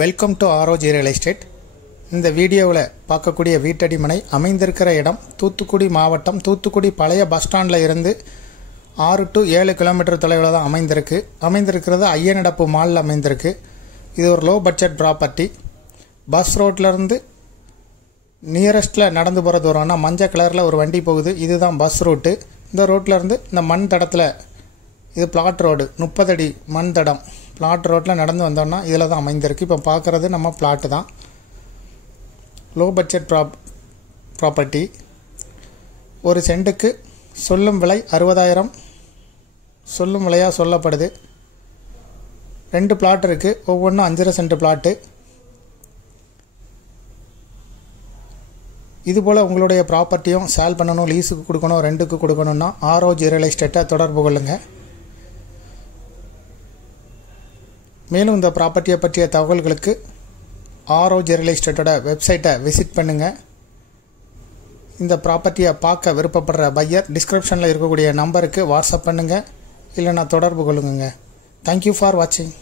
Welcome to ஆரோஜி real estate. இந்த வீடியோவில் பார்க்கக்கூடிய வீட்டடி மனை அமைந்திருக்கிற இடம் தூத்துக்குடி மாவட்டம், தூத்துக்குடி பழைய பஸ் ஸ்டாண்டில் இருந்து 6 to 7 கிலோமீட்டர் தொலைவில் தான் அமைந்திருக்கிறது ஐயனடப்பு மாலில் அமைந்திருக்கு. இது ஒரு லோ பட்ஜெட் ப்ராப்பர்ட்டி. பஸ் ரோட்லேருந்து நியரஸ்ட்டில் நடந்து போகிற தூரம்னா மஞ்சள் கலரில் ஒரு வண்டி போகுது, இதுதான் பஸ் ரூட்டு. இந்த ரோட்லேருந்து இந்த மண் தடத்தில் இது பிளாட் ரோடு, 30 அடி மண் தடம் பிளாட் ரோட்டில் நடந்து வந்தோம்னா இதில் தான் அமைந்திருக்கு. இப்போ பார்க்குறது நம்ம பிளாட்டு தான். Low budget property. ஒரு சென்ட்டுக்கு சொல்லும் விலை 60,000 சொல்லும் விலையாக சொல்லப்படுது. 2 பிளாட் இருக்குது, ஒவ்வொன்றும் 5.5 சென்ட் பிளாட்டு. இதுபோல் உங்களுடைய ப்ராப்பர்ட்டியும் சேல் பண்ணணும், லீஸுக்கு கொடுக்கணும், ரெண்டுக்கு கொடுக்கணுன்னா ஆரோஜி ரியல் எஸ்டேட்டை தொடர்பு கொள்ளுங்கள். மேலும் இந்த ப்ராப்பர்ட்டியை பற்றிய தகவல்களுக்கு ஆரோஜி ரியல் எஸ்டேட்டோட வெப்சைட்டை விசிட் பண்ணுங்கள். இந்த ப்ராப்பர்ட்டியை பார்க்க விருப்பப்படுற பையர் டிஸ்கிரிப்ஷனில் இருக்கக்கூடிய நம்பருக்கு வாட்ஸ்அப் பண்ணுங்கள், இல்லைனா தொடர்பு கொள்ளுங்க. தேங்க்யூ ஃபார் வாட்சிங்.